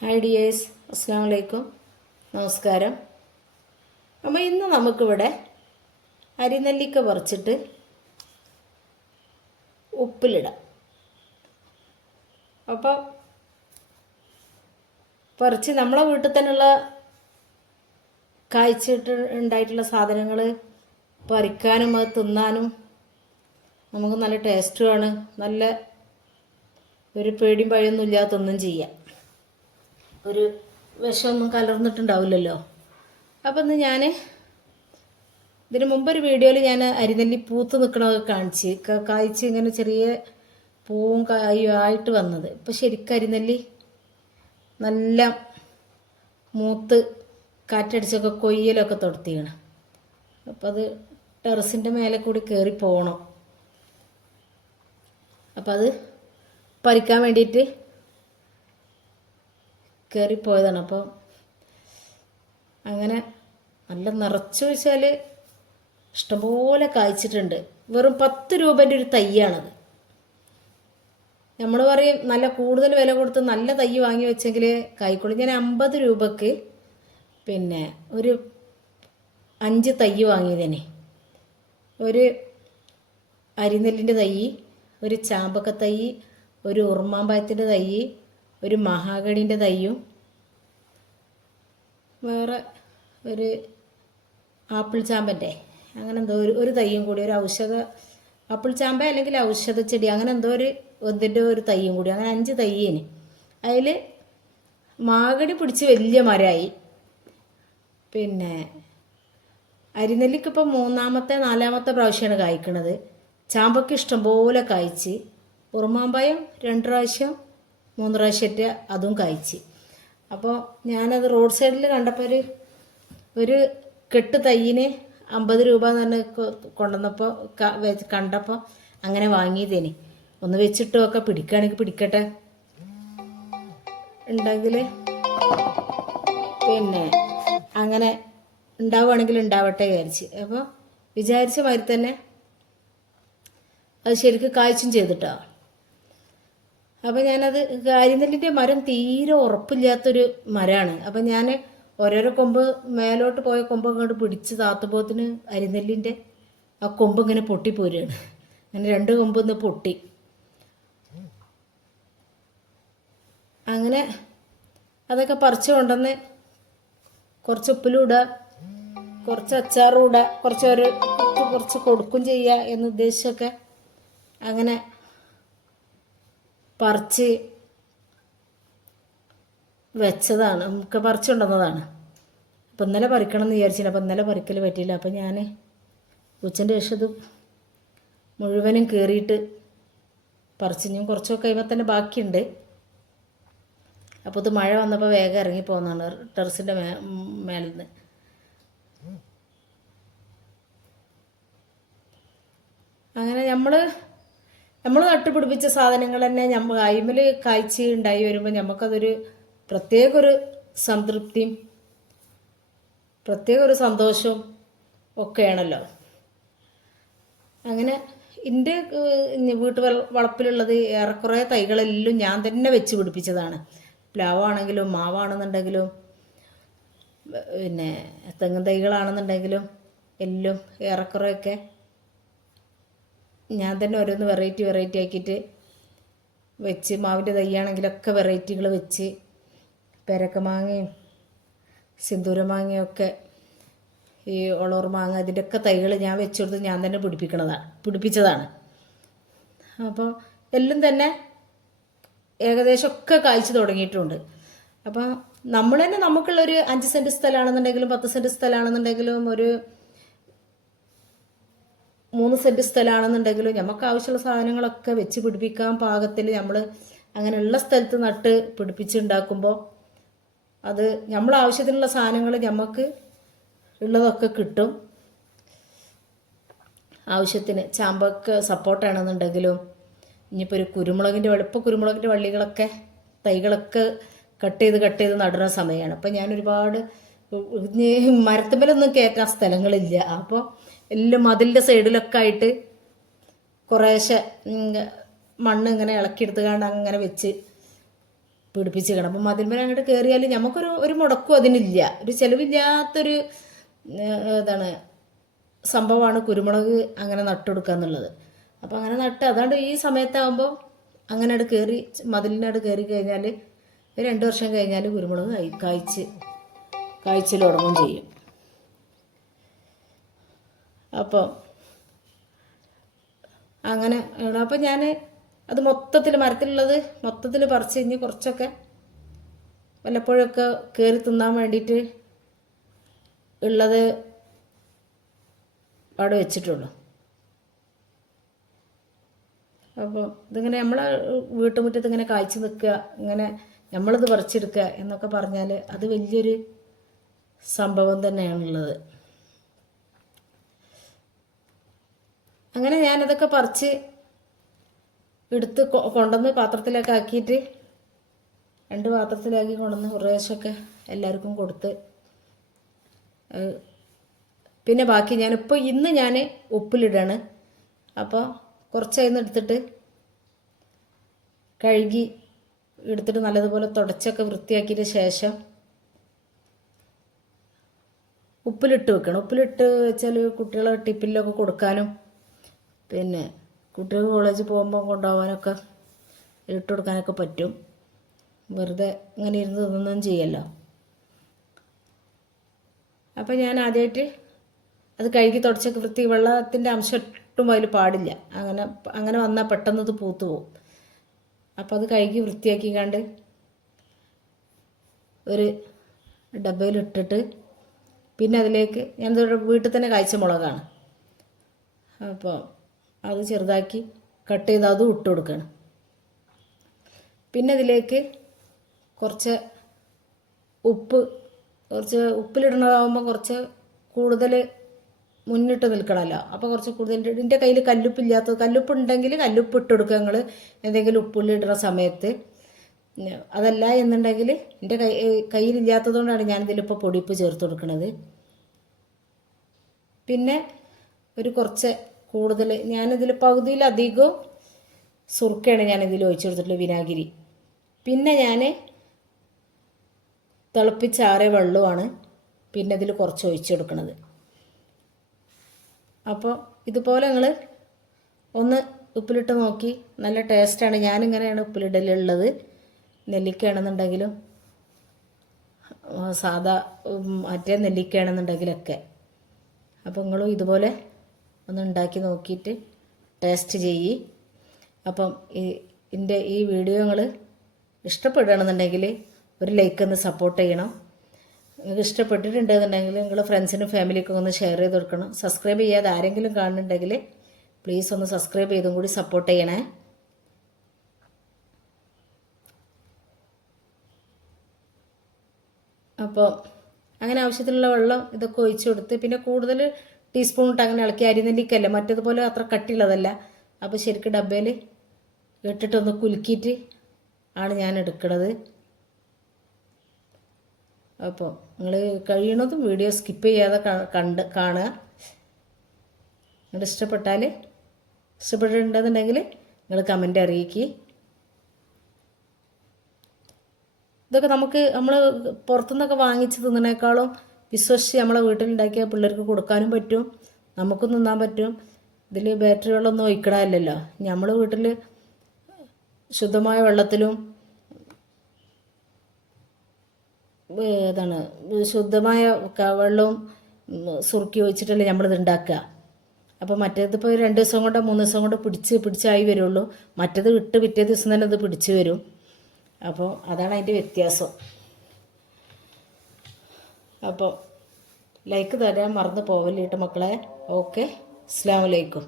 Hi dears, അസ്സാം വലൈക്കും, നമസ്കാരം. അപ്പോൾ ഇന്ന് നമുക്കിവിടെ അരിനെല്ലിക്ക പറിച്ചിട്ട് ഉപ്പിലിടാം. അപ്പോൾ പറിച്ച് നമ്മളെ വീട്ടിൽ തന്നെയുള്ള കായ്ച്ചിട്ട് ഉണ്ടായിട്ടുള്ള സാധനങ്ങൾ പറിക്കാനും അത് തിന്നാനും നമുക്ക് നല്ല ടേസ്റ്റുമാണ്. നല്ല ഒരു പേടിയും പഴയൊന്നും ഇല്ലാത്തൊന്നും ചെയ്യാം. ഒരു വിഷമൊന്നും കലർന്നിട്ടുണ്ടാവില്ലല്ലോ. അപ്പം ഇന്ന് ഞാൻ ഇതിന് മുമ്പൊരു വീഡിയോയിൽ ഞാൻ അരിനെല്ലി പൂത്ത് നിൽക്കണതൊക്കെ കാണിച്ച് കായ്ച്ച് ഇങ്ങനെ ചെറിയ പൂവും കായും ആയിട്ട് വന്നത്. ഇപ്പം ശരിക്കും അരിനെല്ലി നല്ല മൂത്ത് കാറ്റടിച്ചൊക്കെ കൊയ്യലൊക്കെ തൊടുത്തിയാണ്. അപ്പം അത് ടെറസിൻ്റെ മേലെ കൂടി കയറി പോകണം. അപ്പം അത് പറിക്കാൻ വേണ്ടിയിട്ട് കയറിപ്പോയതാണ്. അപ്പോൾ അങ്ങനെ നല്ല നിറച്ചു വെച്ചാൽ ഇഷ്ടംപോലെ കായ്ച്ചിട്ടുണ്ട്. വെറും 10 രൂപൻ്റെ ഒരു തയ്യാണത്. നമ്മൾ പറയും നല്ല കൂടുതൽ വില കൊടുത്ത് നല്ല തൈ വാങ്ങി വെച്ചെങ്കിൽ കായ്ക്കുള്ളൂ. ഞാൻ 50 രൂപക്ക് പിന്നെ ഒരു 5 തൈ വാങ്ങിയതന്നെ. ഒരു അരിനെല്ലിൻ്റെ തൈ, ഒരു ചാമ്പക്ക തൈ, ഒരു ഉറുമാമ്പഴത്തിൻ്റെ തൈ, ഒരു മഹാഗണിൻ്റെ തൈയും വേറെ ഒരു ആപ്പിൾ ചാമ്പൻ്റെ അങ്ങനെ എന്തോ ഒരു തൈയും കൂടി, ഒരു ഔഷധ ആപ്പിൾ ചാമ്പ അല്ലെങ്കിൽ ഔഷധ ചെടി അങ്ങനെ എന്തോ ഒന്നിൻ്റെ ഒരു തൈയും കൂടി, അങ്ങനെ 5 തൈയിന്. അതിൽ മാഗണി പിടിച്ച് വലിയ മരമായി. പിന്നെ അരിനെല്ലിക്കിപ്പോൾ 3ാമത്തെ 4ാമത്തെ പ്രാവശ്യമാണ് കായ്ക്കണത്. ചാമ്പയ്ക്ക് ഇഷ്ടംപോലെ കായ്ച്ച്, ഉറുമാമ്പഴം 2 പ്രാവശ്യം 3 പ്രാവശ്യമായിട്ട് അതും കായ്ച്ച്. അപ്പോൾ ഞാനത് റോഡ് സൈഡിൽ കണ്ടപ്പോൾ ഒരു കെട്ട് തൈയിന് 50 രൂപ എന്ന് പറഞ്ഞ് കൊണ്ടുവന്നപ്പോൾ കണ്ടപ്പോൾ അങ്ങനെ വാങ്ങിയതേനി. ഒന്ന് വെച്ചിട്ടൊക്കെ പിടിക്കുകയാണെങ്കിൽ പിടിക്കട്ടെ, ഉണ്ടെങ്കിൽ പിന്നെ അങ്ങനെ ഉണ്ടാവുകയാണെങ്കിൽ ഉണ്ടാവട്ടെ വിചാരിച്ച്. അപ്പോൾ വിചാരിച്ച മാതിരി തന്നെ അത് ശരിക്കും കായ്ച്ചും ചെയ്തിട്ടോ. അപ്പം ഞാനത് അരിനെല്ലിൻ്റെ മരം തീരെ ഉറപ്പില്ലാത്തൊരു മരമാണ്. അപ്പം ഞാൻ ഓരോരോ കൊമ്പ് മേലോട്ട് പോയ കൊമ്പ് അങ്ങോട്ട് പിടിച്ച് താത്തുമ്പോത്തിന് അരിനെല്ലിൻ്റെ ആ കൊമ്പ് ഇങ്ങനെ പൊട്ടിപ്പോരുകയാണ്. അങ്ങനെ 2 കൊമ്പ് ഒന്ന് പൊട്ടി. അങ്ങനെ അതൊക്കെ പറിച്ചു കൊണ്ടുവന്ന് കുറച്ച് ഉപ്പിലിടുക, കുറച്ച് അച്ചാറും ഇടുക, കുറച്ച് കൊടുക്കും ചെയ്യുക എന്ന് ഉദ്ദേശിച്ചൊക്കെ അങ്ങനെ പറിച്ച് വെച്ചതാണ്, നമുക്ക് പറിച്ചുകൊണ്ടുവന്നതാണ്. അപ്പം ഇന്നലെ പറിക്കണം എന്ന് വിചാരിച്ചില്ല. അപ്പം ഇന്നലെ പറിക്കൽ പറ്റിയില്ല. അപ്പം ഞാൻ ഉച്ചൻ്റെ ശേഷം ഇത് മുഴുവനും കയറിയിട്ട് പറിച്ച് ഞാൻ കുറച്ചൊക്കെ കഴിയുമ്പോൾ തന്നെ ബാക്കിയുണ്ട്. അപ്പോൾ ഇത് മഴ വന്നപ്പോൾ വേഗം ഇറങ്ങി പോകുന്നതാണ് ടെറസിൻ്റെ മേലിൽ നിന്ന്. അങ്ങനെ നമ്മൾ നട്ടുപിടിപ്പിച്ച സാധനങ്ങൾ തന്നെ അയിമൽ കായ്ച്ച് ഉണ്ടായി വരുമ്പോൾ നമുക്കതൊരു പ്രത്യേക ഒരു സംതൃപ്തിയും പ്രത്യേക ഒരു സന്തോഷവും ഒക്കെയാണല്ലോ. അങ്ങനെ എൻ്റെ വീട്ടു വളപ്പിലുള്ളത് ഏറെക്കുറെ തൈകളെല്ലാം ഞാൻ തന്നെ വെച്ച് പിടിപ്പിച്ചതാണ്. പ്ലാവാണെങ്കിലും മാവാണെന്നുണ്ടെങ്കിലും പിന്നെ തെങ്ങും തൈകളാണെന്നുണ്ടെങ്കിലും എല്ലാം ഏറെക്കുറെയൊക്കെ ഞാൻ തന്നെ ഓരോന്ന് വെറൈറ്റി ആക്കിയിട്ട് വെച്ച്, മാവിൻ്റെ തൈയാണെങ്കിലൊക്കെ വെറൈറ്റികൾ വെച്ച്, പേരക്ക മാങ്ങയും സിന്ദൂര മാങ്ങയൊക്കെ ഈ ഒളോർ മാങ്ങ ഇതിൻ്റെയൊക്കെ തൈകൾ ഞാൻ വെച്ച് കൊടുത്ത് ഞാൻ തന്നെ പിടിപ്പിച്ചതാണ്. അപ്പോൾ എല്ലാം തന്നെ ഏകദേശം ഒക്കെ കായ്ച്ചു തുടങ്ങിയിട്ടുണ്ട്. അപ്പോൾ നമ്മൾ തന്നെ നമുക്കുള്ളൊരു 5 സെൻറ്റ് സ്ഥലമാണെന്നുണ്ടെങ്കിലും 10 സെൻറ്റ് സ്ഥലമാണെന്നുണ്ടെങ്കിലും ഒരു 3 സെൻറ്റ് സ്ഥലമാണെന്നുണ്ടെങ്കിലും നമുക്ക് ആവശ്യമുള്ള സാധനങ്ങളൊക്കെ വെച്ച് പിടിപ്പിക്കാൻ പാകത്തിൽ നമ്മൾ അങ്ങനെയുള്ള സ്ഥലത്ത് നട്ട് പിടിപ്പിച്ചുണ്ടാക്കുമ്പോൾ അത് നമ്മൾ ആവശ്യത്തിനുള്ള സാധനങ്ങൾ നമുക്ക് ഉള്ളതൊക്കെ കിട്ടും. ആവശ്യത്തിന് ചാമ്പക്ക സപ്പോർട്ടാണെന്നുണ്ടെങ്കിലും ഇനിയിപ്പോൾ ഒരു കുരുമുളകിൻ്റെ വള്ളികളൊക്കെ തൈകളൊക്കെ കട്ട് ചെയ്ത് നടുന്ന സമയമാണ്. അപ്പം ഞാൻ ഒരുപാട് മരത്തുമ്മലൊന്നും കയറ്റാൻ സ്ഥലങ്ങളില്ല. അപ്പോൾ എല്ലാം മതിലിൻ്റെ സൈഡിലൊക്കെ ആയിട്ട് കുറേശ്ശെ മണ്ണ് ഇങ്ങനെ ഇളക്കിയെടുത്തുകൊണ്ട് അങ്ങനെ വെച്ച് പിടിപ്പിച്ചിരിക്കണം. അപ്പം മതിൽമേൽ അങ്ങോട്ട് കയറിയാൽ നമുക്കൊരു മുടക്കും അതിനില്ല, ഒരു ചിലവില്ലാത്തൊരു ഇതാണ് സംഭവമാണ് കുരുമുളക് അങ്ങനെ നട്ടുകൊടുക്കുക എന്നുള്ളത്. അപ്പോൾ അങ്ങനെ നട്ട് അതാണ്ട് ഈ സമയത്താകുമ്പോൾ അങ്ങനെ അവിടെ കയറി മതിലിനോട് കയറി കഴിഞ്ഞാൽ 2 വർഷം കഴിഞ്ഞാൽ കുരുമുളക് കായ്ച്ചൽ തുടങ്ങും ചെയ്യും. അപ്പോൾ അങ്ങനെ അപ്പോൾ ഞാൻ അത് മൊത്തത്തിൽ മരത്തിലുള്ളത് മൊത്തത്തിൽ പറിച്ച് കഴിഞ്ഞ് കുറച്ചൊക്കെ വല്ലപ്പോഴൊക്കെ കയറി തിന്നാൻ വേണ്ടിയിട്ട് ഉള്ളത് അവിടെ വെച്ചിട്ടുള്ളൂ. അപ്പോൾ ഇതിങ്ങനെ നമ്മളെ വീട്ടുമുറ്റത്ത് ഇങ്ങനെ കായ്ച്ചു നിൽക്കുക, ഇങ്ങനെ നമ്മളിത് പറിച്ചെടുക്കുക എന്നൊക്കെ പറഞ്ഞാൽ അത് വലിയൊരു സംഭവം തന്നെയാണുള്ളത്. അങ്ങനെ ഞാനതൊക്കെ പറിച്ച് എടുത്ത് കൊണ്ടുവന്ന് പാത്രത്തിലൊക്കെ ആക്കിയിട്ട് 2 പാത്രത്തിലാക്കി കൊണ്ടുവന്ന് കുറേശ്ശൊക്കെ എല്ലാവർക്കും കൊടുത്ത്, പിന്നെ ബാക്കി ഞാനിപ്പോൾ ഇന്ന് ഞാൻ ഉപ്പിലിടാണ്. അപ്പോൾ കുറച്ചതിന്ന് എടുത്തിട്ട് കഴുകി എടുത്തിട്ട് നല്ലതുപോലെ തുടച്ചൊക്കെ വൃത്തിയാക്കിയതിന് ശേഷം ഉപ്പിലിട്ട് വെക്കണം. ഉപ്പിലിട്ട് വെച്ചാൽ കുട്ടികളെ ടിഫിനിലൊക്കെ കൊടുക്കാനും പിന്നെ കുട്ടികൾ കോളേജിൽ പോകുമ്പോൾ കൊണ്ടുപോകാനൊക്കെ ഇട്ട് കൊടുക്കാനൊക്കെ പറ്റും. വെറുതെ ഇങ്ങനെ ഇരുന്ന് തിന്നൊന്നും ചെയ്യല്ലോ. അപ്പോൾ ഞാൻ ആദ്യമായിട്ട് അത് കഴുകി തുടച്ചൊക്കെ വെള്ളത്തിൻ്റെ അംശം ഒട്ടും അതിൽ പാടില്ല. അങ്ങനെ വന്നാൽ പെട്ടെന്ന് ഇത് പൂത്തു പോകും. അപ്പോൾ അത് കഴുകി വൃത്തിയാക്കി കണ്ട് ഒരു ഡബയിലിട്ടിട്ട് പിന്നെ അതിലേക്ക് ഞാൻ വീട്ടിൽ തന്നെ കായ്ച്ച മുളകാണ്, അപ്പോൾ അത് ചെറുതാക്കി കട്ട് ചെയ്ത് അതും ഇട്ട് കൊടുക്കണം. പിന്നെ അതിലേക്ക് കുറച്ച് ഉപ്പിലിടണതാകുമ്പോൾ കുറച്ച് കൂടുതൽ മുന്നിട്ട് നിൽക്കണമല്ലോ. അപ്പോൾ കുറച്ച് കൂടുതൽ എൻ്റെ കയ്യിൽ കല്ലുപ്പ് ഉണ്ടെങ്കിൽ കല്ലുപ്പ് ഇട്ട് കൊടുക്കുക നിങ്ങൾ എന്തെങ്കിലും ഉപ്പുള്ളിടുന്ന സമയത്ത്. അതല്ല എന്നുണ്ടെങ്കിൽ എൻ്റെ കയ്യിലില്ലാത്തതുകൊണ്ടാണ് ഞാനിതിലിപ്പോൾ പൊടിപ്പ് ചേർത്ത് കൊടുക്കുന്നത്. പിന്നെ ഒരു കുറച്ച് കൂടുതൽ ഞാനിതിൽ പകുതിയിലധികം സുർക്കയാണ് ഞാനിതിൽ ഒഴിച്ചു കൊടുത്തിട്ടുള്ള വിനാഗിരി. പിന്നെ ഞാൻ തിളപ്പിച്ചാറിയ വെള്ളമാണ് പിന്നെ ഇതിൽ കുറച്ച് ഒഴിച്ചു കൊടുക്കുന്നത്. അപ്പോൾ ഇതുപോലെ നിങ്ങൾ ഒന്ന് ഉപ്പിലിട്ട് നോക്കി, നല്ല ടേസ്റ്റാണ്. ഞാനിങ്ങനെയാണ് ഉപ്പിലിടലുള്ളത്. നെല്ലിക്കയാണെന്നുണ്ടെങ്കിലും സാധാ മറ്റേ നെല്ലിക്കയാണെന്നുണ്ടെങ്കിലൊക്കെ. അപ്പോൾ നിങ്ങളും ഇതുപോലെ ഒന്ന് ഉണ്ടാക്കി നോക്കിയിട്ട് ടേസ്റ്റ് ചെയ്യ്. അപ്പം എൻ്റെ ഈ വീഡിയോ നിങ്ങൾ ഇഷ്ടപ്പെടുകയാണെന്നുണ്ടെങ്കിൽ ഒരു ലൈക്ക് ഒന്ന് സപ്പോർട്ട് ചെയ്യണം. നിങ്ങൾക്ക് ഇഷ്ടപ്പെട്ടിട്ടുണ്ടെന്നുണ്ടെങ്കിൽ നിങ്ങൾ ഫ്രണ്ട്സിനും ഫാമിലിക്കും ഒന്ന് ഷെയർ ചെയ്ത് കൊടുക്കണം. സബ്സ്ക്രൈബ് ചെയ്യാതെ ആരെങ്കിലും കാണുന്നുണ്ടെങ്കിൽ പ്ലീസ് ഒന്ന് സബ്സ്ക്രൈബ് ചെയ്തും കൂടി സപ്പോർട്ട് ചെയ്യണേ. അപ്പോൾ അങ്ങനെ ആവശ്യത്തിനുള്ള വെള്ളം ഇതൊക്കെ ഒഴിച്ചു കൊടുത്ത് പിന്നെ കൂടുതൽ ടീസ്പൂൺ ഇട്ട് അങ്ങനെ ഇളക്കി. അരിനെല്ലിക്കല്ല, മറ്റേതുപോലെ അത്ര കട്ടിയുള്ളതല്ല. അപ്പോൾ ശരിക്കും ഡബ്ബയിൽ ഇട്ടിട്ടൊന്ന് കുലുക്കിയിട്ട് ആണ് ഞാൻ എടുക്കുന്നത്. അപ്പോൾ നിങ്ങൾ കഴിയണതും വീഡിയോ സ്കിപ്പ് ചെയ്യാതെ കാണുക. നിങ്ങൾ ഇഷ്ടപ്പെട്ടിട്ടുണ്ടെന്നുണ്ടെങ്കിൽ നിങ്ങൾ കമൻറ്റ് അറിയിക്കുക. ഇതൊക്കെ നമ്മൾ പുറത്തുനിന്നൊക്കെ വാങ്ങിച്ച് തിന്നണേക്കാളും വിശ്വസിച്ച് നമ്മളെ വീട്ടിലുണ്ടാക്കിയ പിള്ളേർക്ക് കൊടുക്കാനും പറ്റും, നമുക്കും തിന്നാൻ പറ്റും. ഇതിൽ ബാറ്ററികളൊന്നും ഒഴിക്കണമല്ലോ. നമ്മൾ വീട്ടിൽ ശുദ്ധമായ വെള്ളത്തിലും ശുദ്ധമായ വെള്ളവും സുറുക്കി ഒഴിച്ചിട്ടല്ലേ നമ്മളിത് ഉണ്ടാക്കുക. അപ്പോൾ മറ്റേതിപ്പോൾ 2 ദിവസം കൊണ്ടോ 3 ദിവസം കൊണ്ടോ പിടിച്ചായി വരുള്ളൂ. മറ്റേത് ഇട്ട് പിറ്റേ ദിവസം തന്നെ അത് പിടിച്ച് വരും. അപ്പോൾ അതാണ് അതിൻ്റെ വ്യത്യാസം. അപ്പോൾ ലൈക്ക് തരാൻ മറന്നു പോവല്ലേട്ടോ മക്കളെ. ഓക്കെ, അസ്സലാമു അലൈക്കും.